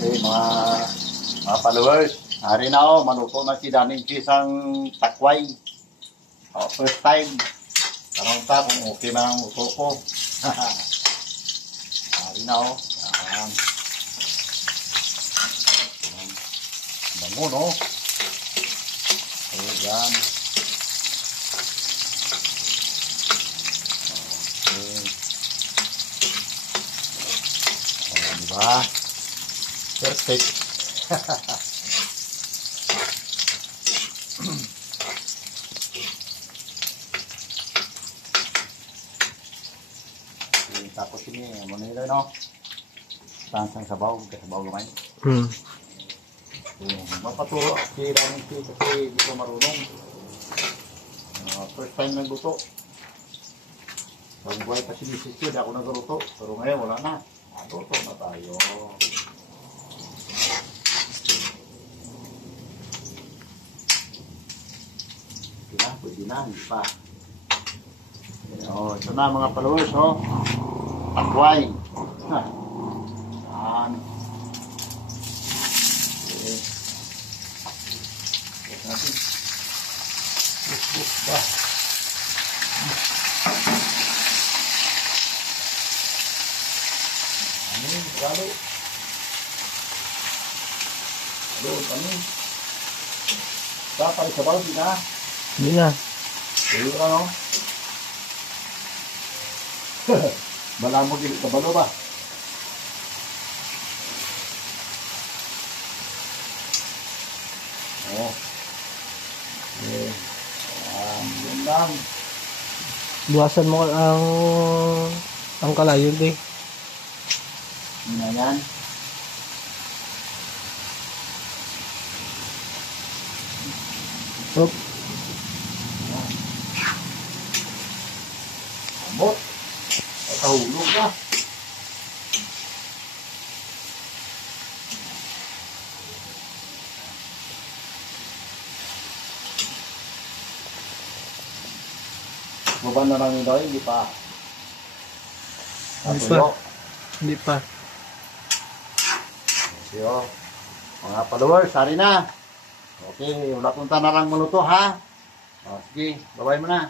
Okay, mga followers, hari na ako, maluto na si Daning Kisang takway. First time. Tanong ta kung okay na ang uto ko. Hari na ako. Yan. Bango, no? Ayan. Okay. Diba? Perfect. Tapos ini, muna nila, no? Tansang sabaw, kasabaw gamay. Mapaturo si Daning kasi hindi ko marunong. First time nagluto. Pag buhay pa si Mrs. Yun, ako nagluto. Pero ngayon, wala na. Luto na tayo. Pwede na, hindi pa. Ito na mga followers, takway. Yan. Okay. Yes, natin. Bus ba? Ano yung lalo? Lalo, kami. Dapat sa bawang, na. Hindi na. Ayun, ano? Bala mo gilid ka balo ba? Okay. Yun lang. Buwasan mo ang kalayon, eh. Yun na yan. Oop. Amot. Tahulog na. Baba na lang ito, hindi pa. Hindi pa. Hindi pa. So, mga followers, hari na. Okay, wala punta na lang maluto, ha? Sige, babay mo na.